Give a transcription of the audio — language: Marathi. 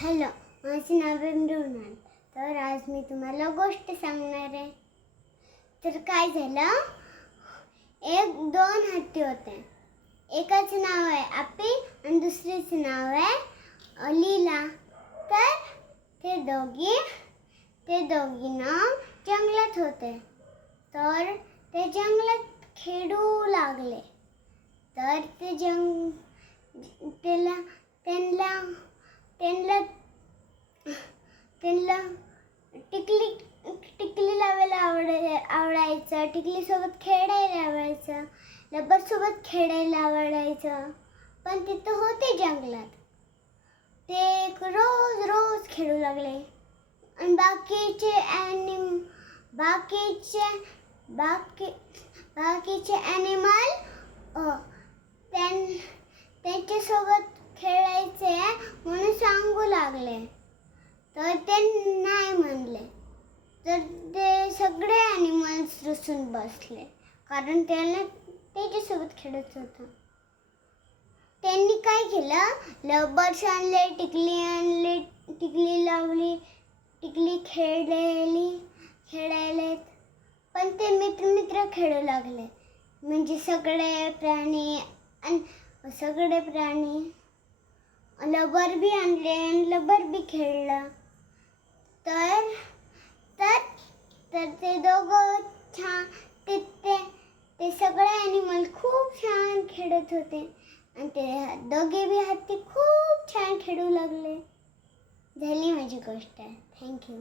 हॅलो, माझे नाव आहे मृणाल. तर आज मी तुम्हाला गोष्ट सांगणार आहे. तर काय झालं, दोन हत्ती होते. एकाचं नाव आहे आपी आणि दुसरीचं नाव आहे लीला. तर ते दोघी ना जंगलात होते. तर ते जंगलात खेळू लागले. तर ते त्यांना टिकली लावायला आवडायचं, टिकलीसोबत खेळायला आवडायचं, रबरसोबत खेळायला आवडायचं. पण तिथं होते जंगलात, ते रोज खेळू लागले. आणि बाकीचे ॲनिमल त्यांच्यासोबत खेळायचे म्हणून सांगू लागले. तर ते नाही म्हणले. तर ते सगळे ॲनिमल्स रुसून बसले, कारण त्याच्यासोबत खेळत होतं. त्यांनी काय केलं, रबर्स आणले, टिकली लावली, टिकली खेळायला. पण ते मित्र खेळू लागले. म्हणजे सगळे प्राणी लबर बी आणले आणि लबर बी खेळलं. तर ते दोघं छान, ते सगळे ॲनिमल खूप छान खेळत होते आणि ते दोघे बी हत्ती खूप छान खेळू लागले. झाली माझी गोष्ट. थँक्यू.